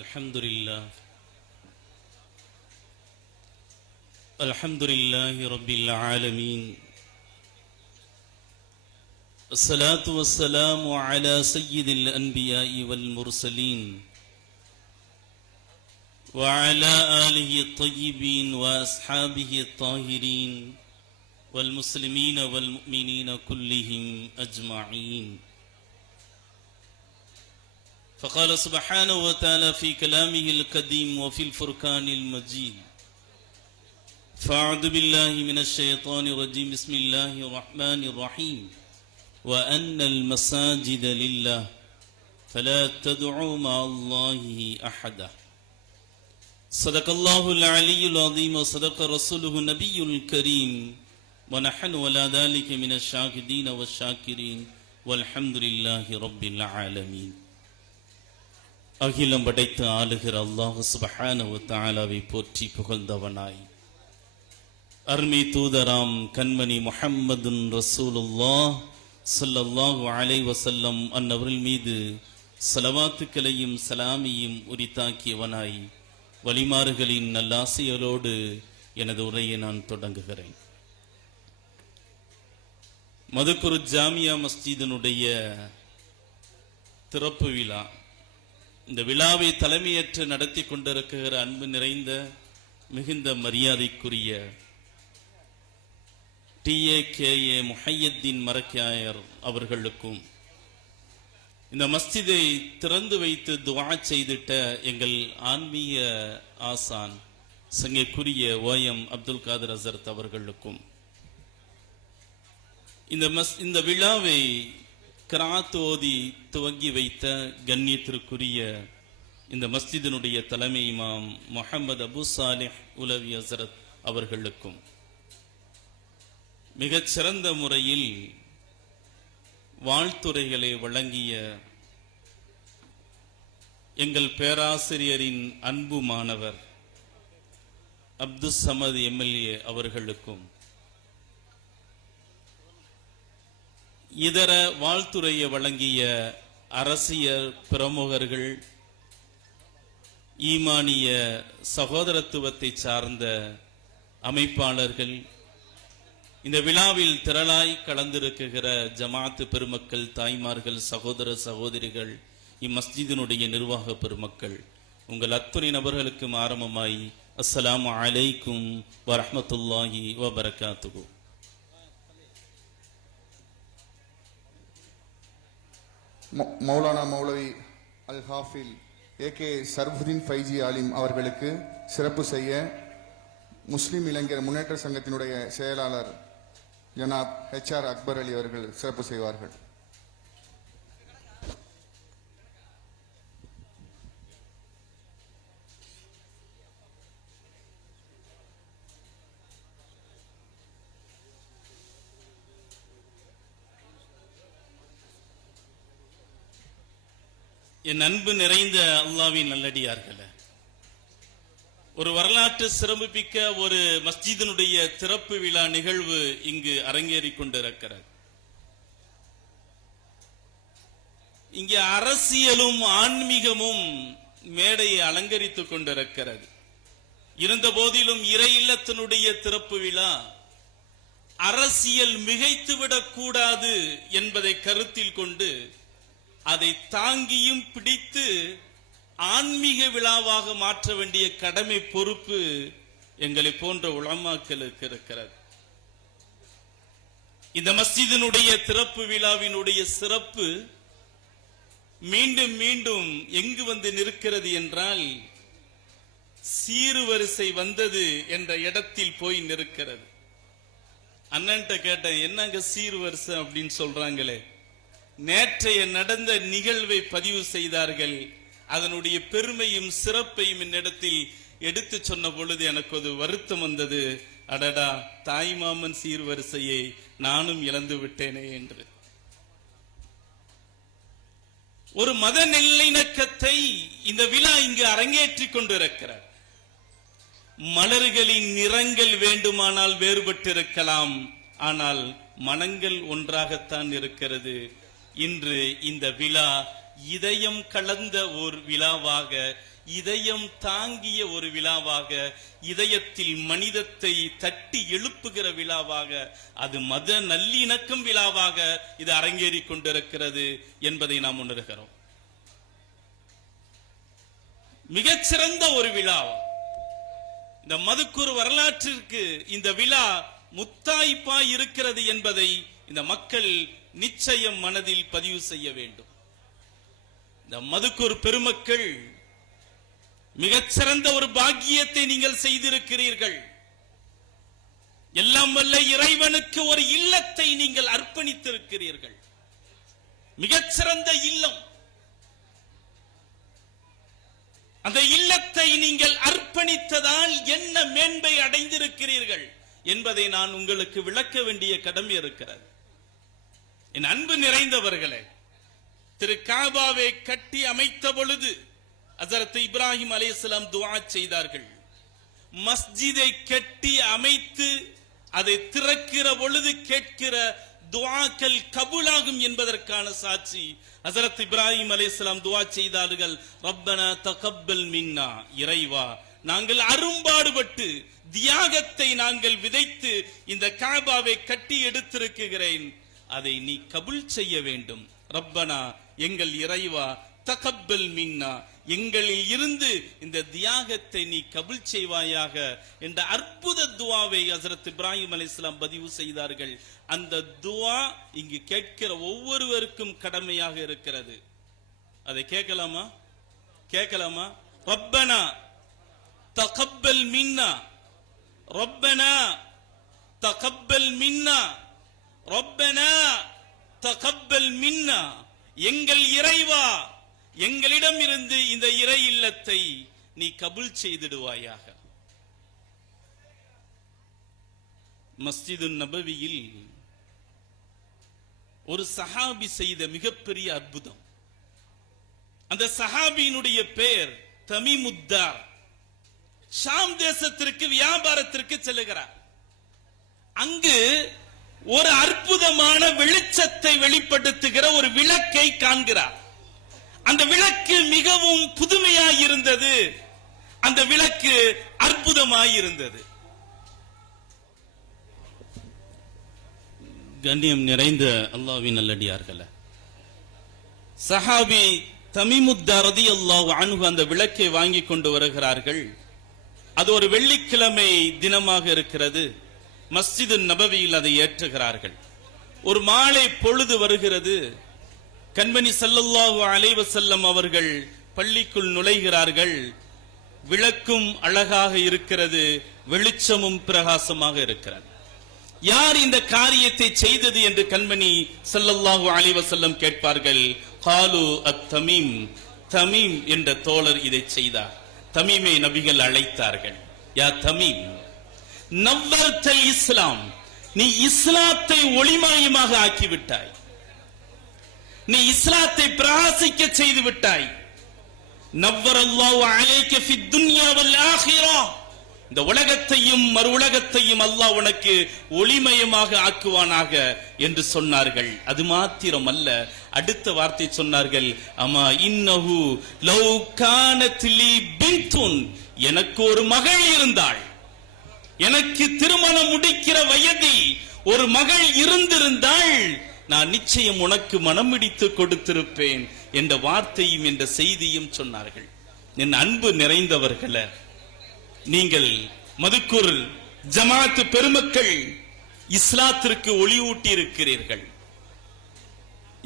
الحمد لله. الحمد لله رب العالمين. الصلاة والسلام على سيد الأنبياء والمرسلين وعلى آله الطيبين وأصحابه الطاهرين والمسلمين والمؤمنين كلهم أجمعين. فقال سبحانه وتعالى في كلامه القديم وفي الفرقان المجيد. فأعوذ بالله من الشيطان الرجيم. بسم الله الرحمن الرحيم. وأن المساجد لله فلا تدعوا مع الله أحدا. صدق الله العلي العظيم وصدق رسوله النبي الكريم. ونحن ولا ذلك من الشاهدين والشاكرين. والحمد لله رب العالمين. அகிலம் படைத்து ஆளுகிற அல்லாஹ் சுபஹானவை போற்றி புகழ்ந்தவனாய். அருமை தூதராம் கண்மணி முஹம்மதுன் ரசூலுல்லா ஸல்லல்லாஹு அலை வசல்லம் அன்னவர்கள் மீது சலவாத்துக்களையும் சலாமியும் உரித்தாக்கியவனாய். வழிமாறுகளின் நல்லாசையரோடு எனது உரையை நான் தொடங்குகிறேன். மதுக்குரு ஜாமியா மஸ்ஜிதினுடைய திறப்பு விழா இந்த விழாவை தலைமையேற்று நடத்தி கொண்டிருக்கிற அன்பு நிறைந்த மிகுந்த மரியாதைக்குரிய T A K A Mohideen Marakkayar அவர்களுக்கும் இந்த மஸ்ஜிதை திறந்து வைத்து துவா செய்திட்ட எங்கள் ஆன்மீக ஆசான் சங்கைக்குரிய ஓஎம் அப்துல் காதர் அசரத் அவர்களுக்கும் இந்த மஸ் இந்த விழாவை கிராத் ஓதி துவங்கி வைத்த கண்ணியத்திற்குரிய இந்த மஸ்ஜிதினுடைய தலைமை இமாம் முகமது அபு சாலிஹ் உலவி ஹசரத் அவர்களுக்கும் மிகச்சிறந்த முறையில் வாழ்த்துரைகளை வழங்கிய எங்கள் பேராசிரியரின் அன்பு மாணவர் அப்துல் சமது எம்எல்ஏ அவர்களுக்கும் இதர வாழ்த்துரையை வழங்கிய அரசியல் பிரமுகர்கள் ஈமானிய சகோதரத்துவத்தை சார்ந்த அமைப்பாளர்கள் இந்த விழாவில் திரளாய் கலந்திருக்குகிற ஜமாத்து பெருமக்கள் தாய்மார்கள் சகோதர சகோதரிகள் இம்மஸ்ஜிதினுடைய நிர்வாக பெருமக்கள் உங்கள் அத்துணை நபர்களுக்கும் ஆரம்பமாய் அஸ்லாம் அலைக்கும் வரமத்துல்லாஹி வபரகாத்துகும் மௌலானா மௌலவி அல் ஹாஃபில் ஏ கே சர்புதீன் ஃபைஜி ஆலிம் அவர்களுக்கு சிறப்பு செய்ய முஸ்லீம் இளைஞர் முன்னேற்ற சங்கத்தினுடைய செயலாளர் ஜனாப் ஹெச்ஆர் அக்பர் அலி அவர்கள் சிறப்பு செய்வார்கள். என் அன்பு நிறைந்த அல்லாவின் நல்லடியார்களே ஒரு வரலாற்று சிறப்புமிக்க ஒரு மஸ்ஜிதினுடைய திறப்பு விழா நிகழ்வு இங்கு அரங்கேறி கொண்டிருக்கிறது. இங்கே அரசியலும் ஆன்மீகமும் மேடையை அலங்கரித்துக் கொண்டிருக்கிறது. இருந்த போதிலும் இறை இல்லத்தினுடைய திறப்பு விழா அரசியல் மிகைத்துவிடக் கூடாது என்பதை கருத்தில் கொண்டு அதை தாங்கியும் பிடித்து ஆன்மீக விழாவாக மாற்ற வேண்டிய கடமை பொறுப்பு எங்களை போன்ற உளமாக்களுக்கு இருக்கிறது. இந்த மஸ்ஜிதினுடைய திறப்பு விழாவினுடைய சிறப்பு மீண்டும் மீண்டும் எங்கு வந்து நிற்கிறது என்றால் சீர்வரிசை வந்தது என்ற இடத்தில் போய் நிற்கிறது. அண்ணன்ட்ட கேட்டேன் என்னங்க சீர்வரிசை? அப்படின்னு சொல்றாங்களே. நேற்றைய நடந்த நிகழ்வை பதிவு செய்தார்கள். அதனுடைய பெருமையும் சிறப்பையும் என்னிடத்தில் எடுத்து சொன்ன பொழுது எனக்கு ஒரு வருத்தம் வந்தது. அடடா தாய்மாமன் சீர்வரிசையை நானும் இழந்து விட்டேனே என்று. ஒரு மத நல்லிணக்கத்தை இந்த விழா இங்கு அரங்கேற்றிக் கொண்டிருக்கிறார். மலர்களின் நிறங்கள் வேண்டுமானால் வேறுபட்டிருக்கலாம். ஆனால் மனங்கள் ஒன்றாகத்தான் இருக்கிறது. இன்று இந்த விழா இதயம் கலந்த ஒரு விழாவாக இதயம் தாங்கிய ஒரு விழாவாக இதயத்தில் மனிதத்தை தட்டி எழுப்புகிற விழாவாக அது மத நல்லிணக்கம் விழாவாக இது அரங்கேறி கொண்டிருக்கிறது என்பதை நாம் உணர்கிறோம். மிகச்சிறந்த ஒரு விழா. இந்த மதுக்கூர் வரலாற்றிற்கு இந்த விழா முத்தாய்ப்பாய் இருக்கிறது என்பதை இந்த மக்கள் நிச்சயம் மனதில் பதிவு செய்ய வேண்டும். இந்த மதுக்கூர் பெருமக்கள் மிகச்சிறந்த ஒரு பாக்கியத்தை நீங்கள் செய்திருக்கிறீர்கள். எல்லாம் வல்ல இறைவனுக்கு ஒரு இல்லத்தை நீங்கள் அர்ப்பணித்திருக்கிறீர்கள். மிகச்சிறந்த இல்லம். அந்த இல்லத்தை நீங்கள் அர்ப்பணித்ததால் என்ன மேன்மை அடைந்திருக்கிறீர்கள் என்பதை நான் உங்களுக்கு விளக்க வேண்டிய கடமை இருக்கிறது. என் அன்பு நிறைந்தவர்களே திரு காபாவை கட்டி அமைத்த பொழுது அசரத்து இப்ராஹிம் அலிஸ்லாம் துவா செய்தார்கள். மஸ்ஜிதை கட்டி அமைத்து அதை திறக்கிற பொழுது கேட்கிற துவாக்கள் கபூலாகும் என்பதற்கான சாட்சி ஹஜரத் இப்ராஹிம் அலிஸ்லாம் துவா செய்தார்கள். ரப்பனா தகப்பல் மின்னா இறைவா நாங்கள் அரும்பாடுபட்டு தியாகத்தை நாங்கள் விதைத்து இந்த காபாவை கட்டி எடுத்திருக்கிறேன். அதை நீ கபுல் செய்ய வேண்டும். ரப்பனா எங்கள் இறைவா தகப்பல் மின்னா எங்களில் இருந்து இந்த தியாகத்தை நீ கபுல் செய்வாயாக என்ற அற்புத துவாவை ஹசரத் இப்ராஹிம் அலைஹிஸ்ஸலாம் பதிவு செய்தார்கள். அந்த துவா இங்கு கேட்கிற ஒவ்வொருவருக்கும் கடமையாக இருக்கிறது. அதை கேட்கலாமா? கேட்கலாமா? ரப்பனா தகப்பல் மின்னா ரப்பனா தகப்பல் மின்னா ரொப்பனா தகப்பல் மின்னா எங்கள் இறைவா எங்களிடம் இருந்து இந்த இறை இல்லத்தை நீ கபுல் செய்திடுவாயாக. மஸ்ஜிது நபவியில் ஒரு சஹாபி செய்த மிகப்பெரிய அற்புதம். அந்த சஹாபியினுடைய பெயர் தமிமுத்தார். ஷாம் தேசத்திற்கு வியாபாரத்திற்கு செல்லுகிறார். அங்கு ஒரு அற்புதமான வெளிச்சத்தை வெளிப்படுத்துகிற ஒரு விளக்கை காண்கிறார். அந்த விளக்கு மிகவும் புதுமையாய் இருந்தது அந்த விளக்கு அற்புதமாய் இருந்தது கண்ணியம் நிறைந்த அல்லாவின் நல்லடியார்களே. சஹாபி தமிமுத்தாரதி அல்லாஹ் அணுகு அந்த விளக்கை வாங்கி கொண்டு வருகிறார்கள். அது ஒரு வெள்ளிக்கிழமை தினமாக இருக்கிறது. மஸ்ஜிது நபவியில் அதை ஏற்றுகிறார்கள். ஒரு மாலை பொழுது வருகிறது. கண்மணி சல்லல்லாஹு அலைவ செல்லம் அவர்கள் பள்ளிக்குள் நுழைகிறார்கள். விளக்கும் அழகாக இருக்கிறது. வெளிச்சமும் பிரகாசமாக இருக்கிறது. யார் இந்த காரியத்தை செய்தது என்று கண்மணி ஸல்லல்லாஹு அலைவ செல்லம் கேட்பார்கள். காலு அத் தமீம். தமீம் என்ற தோழர் இதை செய்தார். தமீமை நபிகள் அழைத்தார்கள். யா தமீம். நவ்வர்த்தல் இஸ்லாம். நீ இஸ்லாத்தை ஒளிமயமாக ஆக்கிவிட்டாய். நீ இஸ்லாத்தை பிரகாசிக்க செய்து விட்டாய். நவ்வர் அல்லாஹ் அலைக்க ஃபி துன்யா வல் இந்த உலகத்தையும் மறு உலகத்தையும் அல்லாஹ் உனக்கு ஒளிமயமாக ஆக்குவானாக என்று சொன்னார்கள். அது மாத்திரம் அல்ல அடுத்த வார்த்தை சொன்னார்கள் அம்மா இன்னஹு லவ் கானத் லீ பின்துன். எனக்கு ஒரு மகள் இருந்தாள். எனக்கு திருமணம் முடிக்கிற வயதில் ஒரு மகள் இருந்திருந்தால் நான் நிச்சயம் உனக்கு மனமிடித்து கொடுத்திருப்பேன் என்ற வார்த்தையும் என்ற செய்தியும் சொன்னார்கள். என் அன்பு நிறைந்தவர்களே நீங்கள் மதுக்கூர் ஜமாத்து பெருமக்கள் இஸ்லாத்திற்கு ஒளியூட்டி இருக்கிறீர்கள்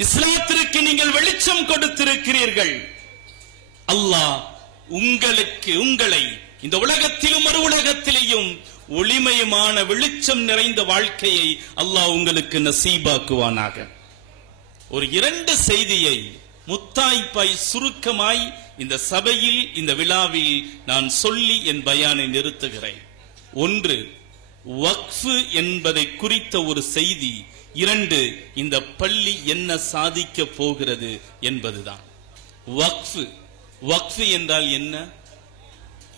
இஸ்லாத்திற்கு நீங்கள் வெளிச்சம் கொடுத்திருக்கிறீர்கள். அல்லாஹ் உங்களுக்கு உங்களை இந்த உலகத்திலும் மறு உலகத்திலேயும் ஒளிமயமான வெளிச்சம் நிறைந்த வாழ்க்கையை அல்லாஹ் உங்களுக்கு நசீபாக்குவானாக. ஒரு இரண்டு செய்தியை முத்தாய்ப்பாய் சுருக்கமாய் இந்த சபையில் இந்த விழாவில் நான் சொல்லி என் பயானை நிறுத்துகிறேன். ஒன்று வக்ஃபு என்பதை குறித்த ஒரு செய்தி இரண்டு இந்த பள்ளி என்ன சாதிக்க போகிறது என்பதுதான். வக்ஃபு வக்ஃபு என்றால் என்ன?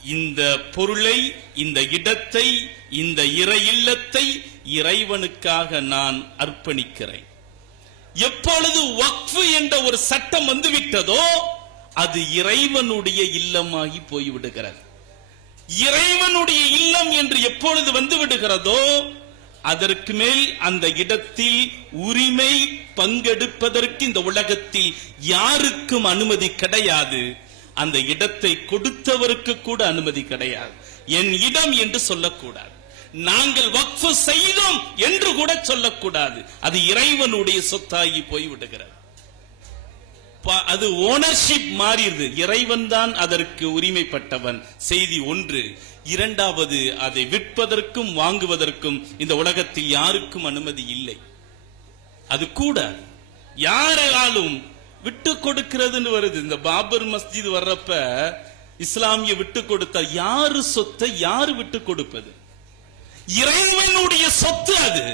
இந்த பொருளை இந்த இடத்தை இந்த இறை இல்லத்தை இறைவனுக்காக நான் அர்ப்பணிக்கிறேன். எப்பொழுது வக்ஃபு என்ற ஒரு சட்டம் வந்துவிட்டதோ அது இறைவனுடைய இல்லமாகி போய்விடுகிறது. இறைவனுடைய இல்லம் என்று எப்பொழுது வந்து விடுகிறதோ அதற்கு மேல் அந்த இடத்தில் உரிமை பங்கெடுப்பதற்கு இந்த உலகத்தில் யாருக்கும் அனுமதி கிடையாது. அந்த இடத்தை கொடுத்தவருக்கு கூட அனுமதி கிடையாது. என் இடம் என்று சொல்லக்கூடாது. நாங்கள் வக்ஃபு செய்தோம் என்று கூட சொல்லக்கூடாது. அது இறைவனுடைய சொத்தாகி போய்விடுகிறது. ப- அது ஓனர்ஷிப் மாறியது. இறைவன் தான் அதற்கு உரிமைப்பட்டவன். செய்தி ஒன்று இரண்டாவது அதை விற்பதற்கும் வாங்குவதற்கும் இந்த உலகத்தில் யாருக்கும் அனுமதி இல்லை. அது கூட யாராலும் விட்டு கொடுக்கிறதுன்னு வருது. இந்த பாபர் மஸ்ஜித் வர்றப்ப இஸ்லாமிய விட்டு கொடுத்த யாரு சொத்தை யாரு விட்டு கொடுப்பது இறைவனுடைய சொத்து அது.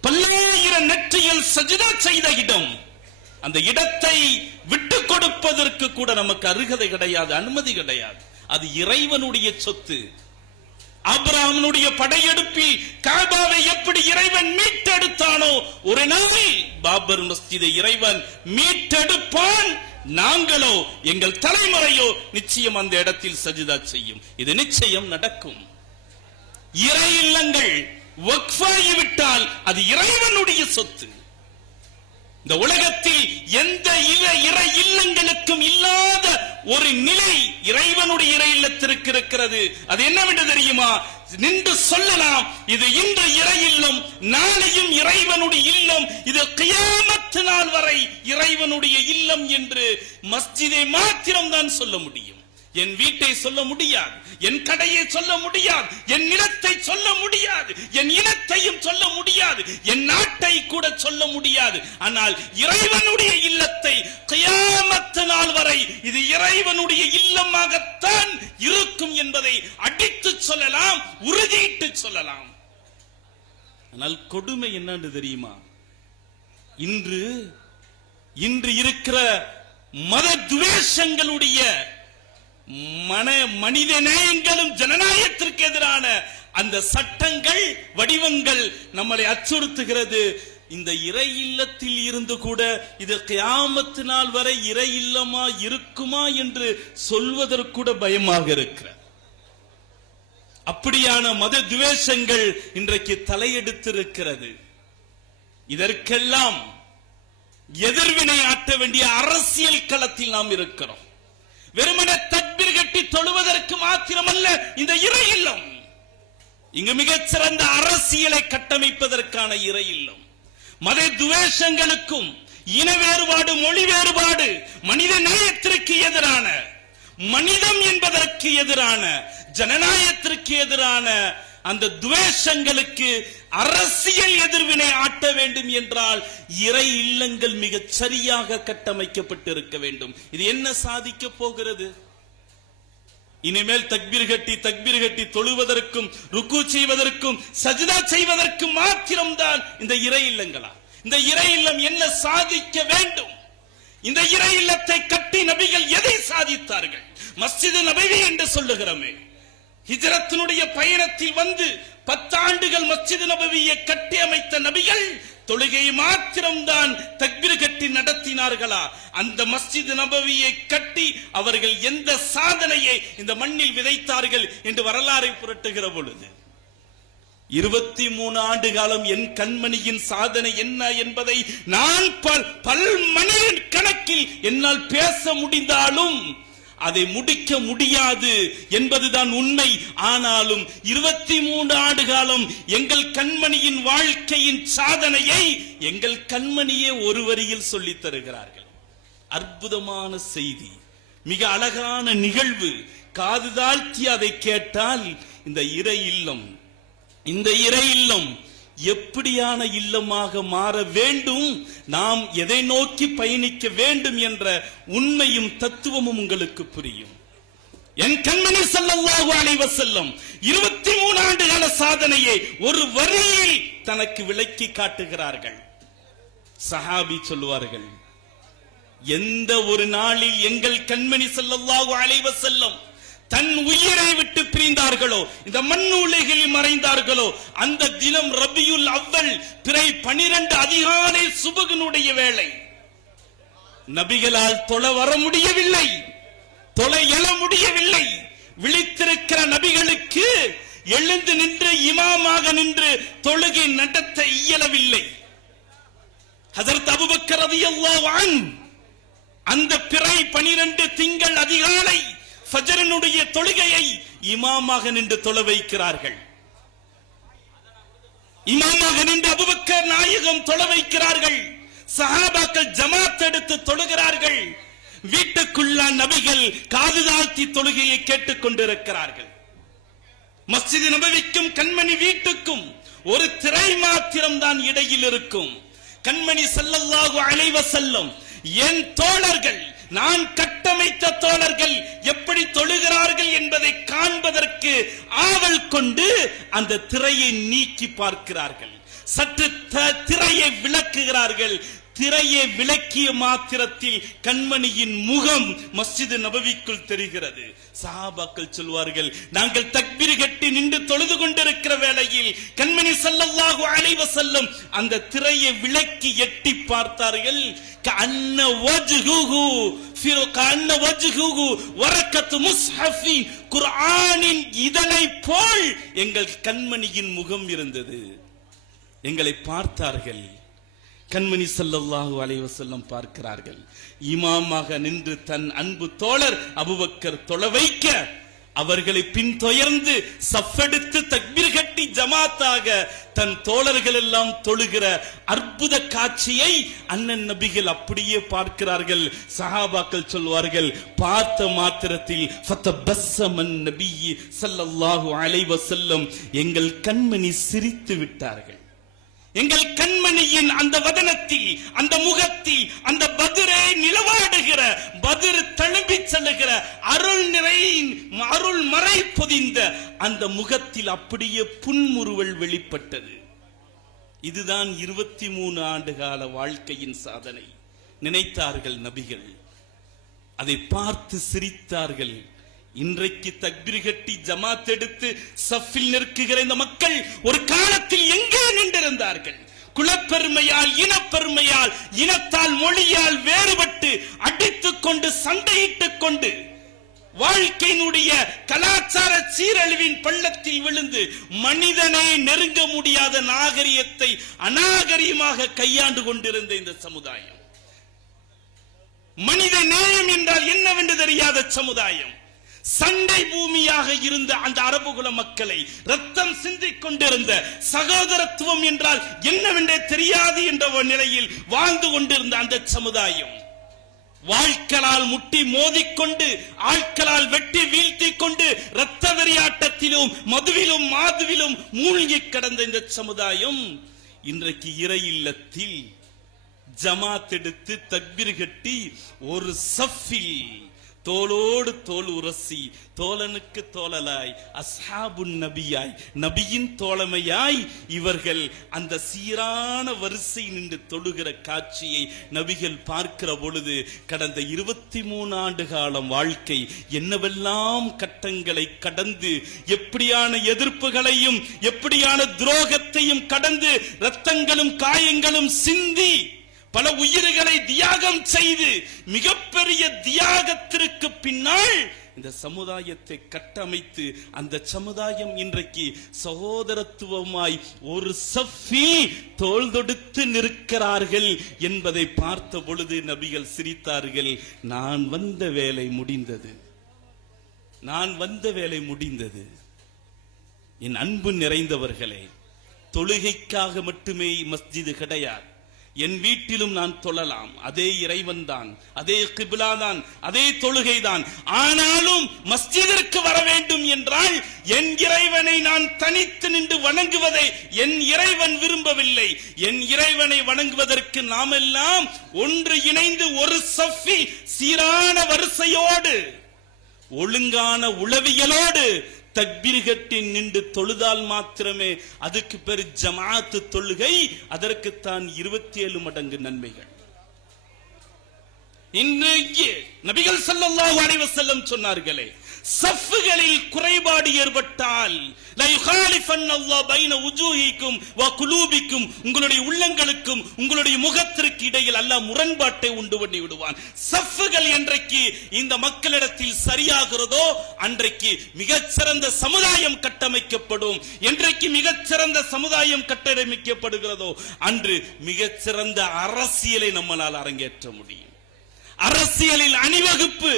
பல்லாயிரம் நெற்றியில் சஜிதா செய்த இடம். அந்த இடத்தை விட்டு கொடுப்பதற்கு கூட நமக்கு அருகதை கிடையாது அனுமதி கிடையாது. அது இறைவனுடைய சொத்து. அப்ராமனுடைய படையெடுப்பில் காபாவை எப்படி இறைவன் மீட்டெடுத்தானோ ஒரு நாளை பாபர் மஸ்ஜிதை இறைவன் மீட்டெடுப்பான். நாங்களோ எங்கள் தலைமுறையோ நிச்சயம் அந்த இடத்தில் சஜிதா செய்யும். இது நிச்சயம் நடக்கும். இறை இல்லங்கள் விட்டால் அது இறைவனுடைய சொத்து. இந்த உலகத்தில் எந்த இல இறை இல்லங்களுக்கும் இல்லாத ஒரு நிலை இறைவனுடைய இறை இல்லத்திற்கு இருக்கிறது. அது என்னவென்று தெரியுமா? நின்று சொல்லலாம் இது இன்று இறை இல்லம் நாளையும் இறைவனுடைய இல்லம் இது கியாமத்து நாள் வரை இறைவனுடைய இல்லம் என்று மஸ்ஜிதை மாத்திரம் தான் சொல்ல முடியும். என் வீட்டை சொல்ல முடியாது என் கடையை சொல்ல முடியாது என் நிலத்தை சொல்ல முடியாது என் இனத்தையும் சொல்ல முடியாது என் நாட்டை கூட சொல்ல முடியாது. ஆனால் இறைவனுடைய இல்லத்தை கயாமத்து நாள் வரை இது இறைவனுடைய இல்லமாகத்தான் இருக்கும் என்பதை அடித்து சொல்லலாம் உறுதியிட்டு சொல்லலாம். ஆனால் கொடுமை என்னன்னு தெரியுமா? இன்று இன்று இருக்கிற மத துவேஷங்களுடைய மன மனித நேயங்களும் ஜனநாயகத்திற்கு எதிரான அந்த சட்டங்கள் வடிவங்கள் நம்மளை அச்சுறுத்துகிறது. இந்த இறை இல்லத்தில் இருந்து கூட இது கியாமத்து நாள் வரை இறை இல்லமா இருக்குமா என்று சொல்வதற்கூட பயமாக இருக்கிற. அப்படியான மத துவேஷங்கள் இன்றைக்கு தலையெடுத்திருக்கிறது. இதற்கெல்லாம் எதிர்வினை ஆட்ட வேண்டிய அரசியல் களத்தில் நாம் இருக்கிறோம். வெறுமன தக்பீர் கட்டி தொழுவதற்கு மாத்திரமல்ல இந்த இறை இல்லம். இங்கு மிகச்சிறந்த அரசியலை கட்டமைப்பதற்கான இறை இல்லம். மத துவேஷங்களுக்கும் இன வேறுபாடு மொழி வேறுபாடு மனித நேயத்திற்கு எதிரான மனிதம் என்பதற்கு எதிரான ஜனநாயகத்திற்கு எதிரான அந்த துவேஷங்களுக்கு அரசியல் எதிர்வினை ஆட்ட வேண்டும் என்றால் இறை இல்லங்கள் மிக சரியாக கட்டமைக்கப்பட்டிருக்க வேண்டும். இது என்ன சாதிக்க போகிறது? இனிமேல் தக்பீர் கட்டி தக்பீர் கட்டி தொழுவதற்கும் ருக்கு செய்வதற்கும் சஜிதா செய்வதற்கும் மாத்திரம்தான் இந்த இறை இல்லங்களா? இந்த இறை இல்லம் என்ன சாதிக்க வேண்டும்? இந்த இறை இல்லத்தை கட்டி நபிகள் எதை சாதித்தார்கள்? மஸ்ஜிது நபவி என்று சொல்லுகிறோமே. ஹிஜரத்தினுடைய பயணத்தில் வந்து பத்தாண்டுகள் மஸ்ஜித் நபவியை கட்டி அமைத்த நபிகள் தொழுகை மாத்திரம்தான் தக்பீர் கட்டி நடத்தினார்களா? அந்த மஸ்ஜித் நபவியை கட்டி அவர்கள் எந்த சாதனையை இந்த மண்ணில் விதைத்தார்கள் என்று வரலாறை புரட்டுகிற பொழுது? இருபத்தி மூணு ஆண்டு காலம் என் கண்மணியின் சாதனை என்ன என்பதை நான் பல் பல் கணக்கில் என்னால் பேச முடிந்தாலும் அதை முடிக்க முடியாது என்பதுதான் உண்மை. ஆனாலும் இருபத்தி மூன்று ஆண்டு காலம் எங்கள் கண்மணியின் வாழ்க்கையின் சாதனையை எங்கள் கண்மணியே ஒரு வரியில் சொல்லித் தருகிறார்கள். அற்புதமான செய்தி மிக அழகான நிகழ்வு. காது தாழ்த்தி அதை கேட்டால் இந்த இறை இல்லம் இந்த இறை இல்லம் எப்படியான இல்லமாக மாற வேண்டும்? நாம் எதை நோக்கி பயணிக்க வேண்டும் என்ற உண்மையும் தத்துவமும் உங்களுக்கு புரியும். என் கண்மணி ஸல்லல்லாஹு அலைஹி செல்லும் இருபத்தி மூணு ஆண்டு கால சாதனையை ஒரு வரியில் தனக்கு விளக்கி காட்டுகிறார்கள். சஹாபி சொல்லுவார்கள் எந்த ஒரு நாளில் எங்கள் கண்மணி ஸல்லல்லாஹு அழைவ செல்லும் தன் உயிரை விட்டு பிரிந்தார்களோ? இந்த மண் உலகில் மறைந்தார்களோ? அந்த தினம் ரபியுல் அவ்வல் பிறை பனிரெண்டு அதிகாலை சுபகனுடைய வேளை. நபிகளால் தொலை வர முடியவில்லை. தொலை எழ முடியவில்லை. விழித்திருக்கிற நபிகளுக்கு எழுந்து நின்று இமாமாக நின்று தொழுகை நடத்த இயலவில்லை. அதற்கு அபுபக்கர் அந்த பிறை பனிரெண்டு திங்கள் அதிகாலை ஃபஜரனுடைய தொழுகையை இமாமாக நின்று தொழ வைக்கிறார்கள். இமாமாக நின்று அபுபக்கர் நாயகம் தொழ வைக்கிறார்கள். சஹாபாக்கள் ஜமாத் எடுத்து தொழுகிறார்கள். வீட்டுக்குள்ள நபிகள் காது தாழ்த்தி தொழுகையை கேட்டுக் கொண்டிருக்கிறார்கள். மஸ்ஜித் நபவிக்கும் கண்மணி வீட்டுக்கும் ஒரு திரை மாத்திரம் தான் இடையில் இருக்கும். கண்மணி செல்லல்லாக அலைவ செல்லும் என் தோழர்கள் நான் கட்டமைத்த தோழர்கள் எப்படி தொழுகிறார்கள் என்பதை காண்பதற்கு ஆவல் கொண்டு அந்த திரையை நீக்கி பார்க்கிறார்கள். சற்று த- திரையை விளக்குகிறார்கள். திரையை விளக்கிய மாத்திரத்தில் கண்மணியின் முகம் மஸ்ஜிது நபவிக்குள் தெரிகிறது. சஹாபாக்கள் சொல்வார்கள் நாங்கள் தக்பீர் கட்டி நின்று தொழுது கொண்டிருக்கிற வேளையில் கண்மணி சல்லல்லாஹு அலைவ செல்லும் அந்த திரையை விளக்கி எட்டி பார்த்தார்கள். கண்ண வஜ்ஹுஹு ஃபிரு கஅன்ன வஜ்ஹுஹு வரக்கத்து முஸ்ஹஃபி குர்ஆனின் இதழை போல் எங்கள் கண்மணியின் முகம் இருந்தது. எங்களை பார்த்தார்கள். கண்மணி ஸல்லல்லாஹு அலைவசல்லம் பார்க்கிறார்கள். இமாமாக நின்று தன் அன்பு தோழர் அபுபக்கர் தொலை வைக்க அவர்களை பின்தொயர்ந்து சஃபெடுத்து தக்பீர் கட்டி ஜமாத்தாக தன் தோழர்கள் எல்லாம் தொழுகிற அற்புத காட்சியை அண்ணன் நபிகள் அப்படியே பார்க்கிறார்கள். சஹாபாக்கள் சொல்வார்கள் பார்த்த மாத்திரத்தில் நபி நபியி அலைவசல்லம் எங்கள் கண்மணி சிரித்து விட்டார்கள். எங்கள் கண்மணியின் அந்த வதனத்தி அந்த முகத்தி அந்த பதிரை நிலவாடுகிற பதிர் தழும்பி செல்லுகிற அருள் நிறை அருள் மறை பொதிந்த அந்த முகத்தில் அப்படியே புன்முறுவல் வெளிப்பட்டது. இதுதான் இருபத்தி மூணு ஆண்டு கால வாழ்க்கையின் சாதனை. நினைத்தார்கள் நபிகள். அதை பார்த்து சிரித்தார்கள். இன்றைக்கு தக்பீர் கட்டி ஜமாத் எடுத்து சஃபில் நிற்குகிற இந்த மக்கள் ஒரு காலத்தில் எங்கே நின்றிருந்தார்கள்? குலப்பெருமையால் இனப்பெருமையால் இனத்தால் மொழியால் வேறுபட்டு அடித்துக் கொண்டு சண்டையிட்டுக் கொண்டு வாழ்க்கையினுடைய கலாச்சார சீரழிவின் பள்ளத்தில் விழுந்து மனிதனை நெருங்க முடியாத நாகரிகத்தை அநாகரிகமாக கையாண்டு கொண்டிருந்த இந்த சமுதாயம். மனித நேயம் என்றால் என்னவென்று தெரியாத சமுதாயம். சண்டை பூமியாக இருந்த அந்த அரபு குல மக்களை ரத்தம் சிந்திக் கொண்டிருந்த சகோதரத்துவம் என்றால் என்னவென்றே தெரியாது என்ற ஒரு நிலையில் வாழ்ந்து கொண்டிருந்த அந்த சமுதாயம். வாழ்க்களால் முட்டி மோதிக்கொண்டு ஆட்களால் வெட்டி வீழ்த்திக் கொண்டு இரத்த வெறியாட்டத்திலும் மதுவிலும் மாதுவிலும் மூழ்கி கடந்த இந்த சமுதாயம் இன்றைக்கு இறை இல்லத்தில் ஜமாத் எடுத்து தக்பீர் கட்டி ஒரு சஃபில் தோளோடு தோல் உரசி தோழனுக்கு தோழலாய் அஸ்ஹாபுன் நபியாய் நபியின் தோழமையாய் இவர்கள் அந்த சீரான வரிசை நின்று தொழுகிற காட்சியை நபிகள் பார்க்கிற பொழுது கடந்த இருபத்தி மூணு ஆண்டு காலம் வாழ்க்கை என்னவெல்லாம் கட்டங்களை கடந்து எப்படியான எதிர்ப்புகளையும் எப்படியான துரோகத்தையும் கடந்து ரத்தங்களும் காயங்களும் சிந்தி பல உயிர்களை தியாகம் செய்து மிகப்பெரிய தியாகத்திற்கு பின்னால் இந்த சமுதாயத்தை கட்டமைத்து அந்த சமுதாயம் இன்றைக்கு சகோதரத்துவமாய் ஒரு சஃபி தோல் தொடுத்து நிற்கிறார்கள் என்பதை பார்த்த பொழுது நபிகள் சிரித்தார்கள் நான் வந்த வேலை முடிந்தது. நான் வந்த வேலை முடிந்தது. என் அன்பு நிறைந்தவர்களே தொழுகைக்காக மட்டுமே மஸ்ஜிது கிடையாது. என் வீட்டிலும் நான் தொழலாம். அதே இறைவன் தான் அதே கிபிலா தான் அதே தொழுகை தான். ஆனாலும் மஸ்ஜிதிற்கு வர வேண்டும் என்றால் என் இறைவனை நான் தனித்து நின்று வணங்குவதை என் இறைவன் விரும்பவில்லை. என் இறைவனை வணங்குவதற்கு நாமெல்லாம் ஒன்று இணைந்து ஒரு சஃபி சீரான வரிசையோடு ஒழுங்கான உளவியலோடு தக்பீர் கட்டி நின்று தொழுதால் மாத்திரமே அதுக்கு பேர் ஜமாத்து தொழுகை அதற்குத்தான் இருபத்தி ஏழு மடங்கு நன்மைகள். இன்றைக்கு நபிகள் ஸல்லல்லாஹு அலைஹி வஸல்லம் சொன்னார்களே சஃப்புகளில் குறைபாடு ஏற்பட்டால் குலூபிக்கும் உங்களுடைய உள்ளங்களுக்கும் உங்களுடைய முகத்திற்கு இடையில் அல்ல முரண்பாட்டை உண்டு பண்ணி விடுவான். சஃப்புகள் என்றைக்கு இந்த மக்களிடத்தில் சரியாகிறதோ அன்றைக்கு மிகச்சிறந்த சமுதாயம் கட்டமைக்கப்படும். என்றைக்கு மிகச்சிறந்த சமுதாயம் கட்டமைக்கப்படுகிறதோ அன்று மிகச்சிறந்த அரசியலை நம்மளால் அரங்கேற்ற முடியும். அரசியலில் அணிவகுப்பு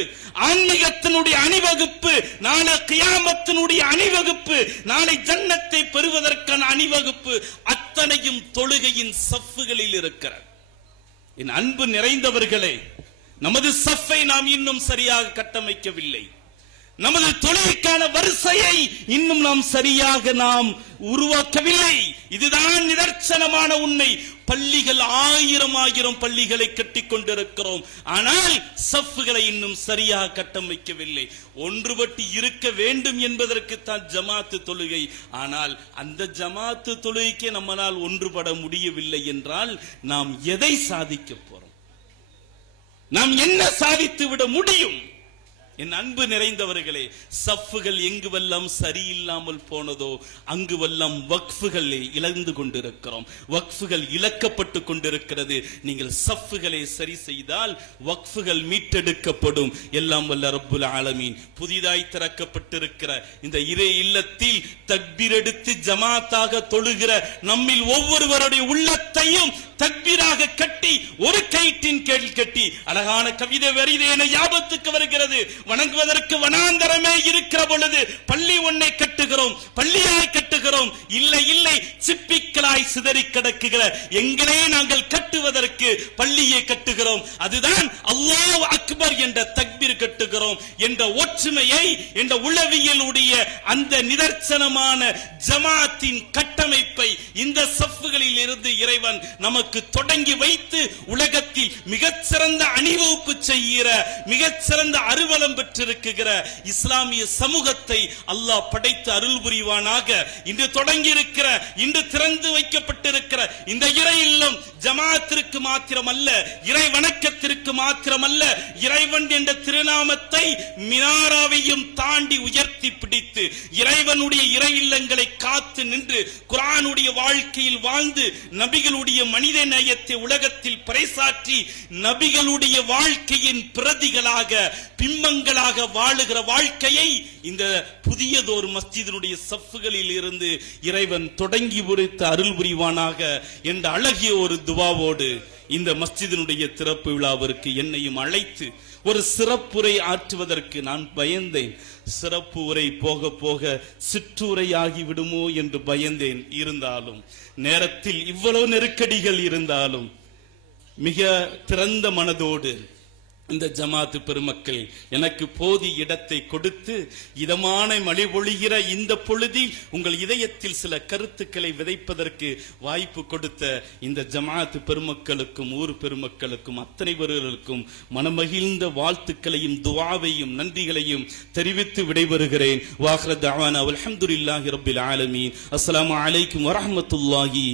ஆன்மீகத்தினுடைய அணிவகுப்பு நாளை கியாமத்தினுடைய அணிவகுப்பு நாளை ஜன்னத்தை பெறுவதற்கான அணிவகுப்பு அத்தனையும் தொழுகையின் சஃப்புகளில் இருக்கிறது. என் அன்பு நிறைந்தவர்களே நமது சஃப்பை நாம் இன்னும் சரியாக கட்டமைக்கவில்லை. நமது தொழிலுக்கான வரிசையை இன்னும் நாம் சரியாக நாம் உருவாக்கவில்லை. இதுதான் நிதர்சனமான உண்மை. பள்ளிகள் ஆயிரம் ஆயிரம் பள்ளிகளை கட்டிக் கொண்டிருக்கிறோம். ஆனால் சஃப்புகளை இன்னும் சரியாக கட்டமைக்கவில்லை ஒன்றுபட்டு இருக்க வேண்டும் என்பதற்கு தான் ஜமாத்து தொழுகை. ஆனால் அந்த ஜமாத்து தொழுகைக்கே நம்மளால் ஒன்றுபட முடியவில்லை என்றால் நாம் எதை சாதிக்க போறோம்? நாம் என்ன சாதித்து விட முடியும்? என் அன்பு நிறைந்தவர்களே சஃப்புகள் எங்குவெல்லாம் சரியில்லாமல் போனதோ அங்குவெல்லாம் வக்ஃபுகள் இழந்து கொண்டிருக்கிறோம். வக்ஃபுகள் இழக்கப்பட்டு கொண்டிருக்கிறது. நீங்கள் சஃப்புகளை சரி செய்தால் வக்ஃபுகள் மீட்டெடுக்கப்படும். எல்லாம் வல்ல ரப்புல் ஆலமீன். புதிதாய் திறக்கப்பட்டிருக்கிற இந்த இறை இல்லத்தில் தக்பீரெடுத்து ஜமாத்தாக தொழுகிற நம்மில் ஒவ்வொருவருடைய உள்ளத்தையும் தக்பீராக கட்டி ஒரு கயிற்றின் கேள் கட்டி அழகான கவிதை வரிதை யாபத்துக்கு ஞாபகத்துக்கு வருகிறது. வணங்குவதற்கு வனாந்தரமே இருக்கிற பொழுது பள்ளி ஒன்னை கட்டுகிறோம் பள்ளியாய் கட்டுகிறோம். இல்லை இல்லை சிப்பிக்களாய் சிதறி கிடக்குகிற எங்களே நாங்கள் கட்டுவதற்கு பள்ளியை கட்டுகிறோம். அதுதான் அல்லாஹ் அக்பர் என்ற தக்பீர் கட்டுகிறோம் என்ற ஒற்றுமையை என்ற உளவியலுடைய அந்த நிதர்சனமான ஜமாத்தின் கட்டமைப்பை இந்த சஃப்புகளில் இருந்து இறைவன் நமக்கு தொடங்கி வைத்து உலகத்தில் மிகச்சிறந்த அணிவகுப்பு செய்கிற மிகச்சிறந்த அறுவலம் பெற்றிருக்கிற இஸ்லாமிய சமூகத்தை அல்லாஹ் படைத்து அருள் புரிவானாக. இன்று தொடங்கி இருக்கிற இன்று திறந்து வைக்கப்பட்டிருக்கிற இந்த இறை இல்லம் ஜமாத்திற்கு மாத்திரமல்ல இறை வணக்கத்திற்கு மாத்திரமல்ல இறைவன் என்ற திருநாமத்தை மினாராவையும் தாண்டி உயர்த்தி பிடித்து இறைவனுடைய இறை இல்லங்களை காத்து நின்று குரானுடைய வாழ்க்கையில் வாழ்ந்து நபிகளுடைய மனித நேயத்தை உலகத்தில் பறைசாற்றி நபிகளுடைய வாழ்க்கையின் பிரதிகளாக பிம்பங்களாக வாழுகிற வாழ்க்கையை இந்த புதியதோர் மஸ்ஜிதனுடைய சஃப்புகளில் இருந்து இறைவன் தொடங்கி உரைத்த அருள் புரிவானாக என்ற அழகிய ஒரு துவாவோடு இந்த மஸ்ஜிதனுடைய திறப்பு விழாவிற்கு என்னையும் அழைத்து ஒரு சிறப்புரை ஆற்றுவதற்கு நான் பயந்தேன். சிறப்பு உரை போக போக சிற்றுரையாகி விடுமோ என்று பயந்தேன் இருந்தாலும் நேரத்தில் இவ்வளவு நெருக்கடிகள் இருந்தாலும் மிக திறந்த மனதோடு இந்த ஜமாத்து பெருமக்கள் எனக்கு போதி இடத்தை கொடுத்து இதமான மழிபொழிகிற இந்த பொழுதி உங்கள் இதயத்தில் சில கருத்துக்களை விதைப்பதற்கு வாய்ப்பு கொடுத்த இந்த ஜமாத்து பெருமக்களுக்கும் ஊர் பெருமக்களுக்கும் அத்தனை பேர்களுக்கும் மனமகிழ்ந்த வாழ்த்துக்களையும் துவாவையும் நன்றிகளையும் தெரிவித்து விடைபெறுகிறேன். வாஹ்ர தவானா அல்ஹம்துலில்லாஹி ஆலமீன். அலைக்கும் வரஹ்மத்துல்லாஹி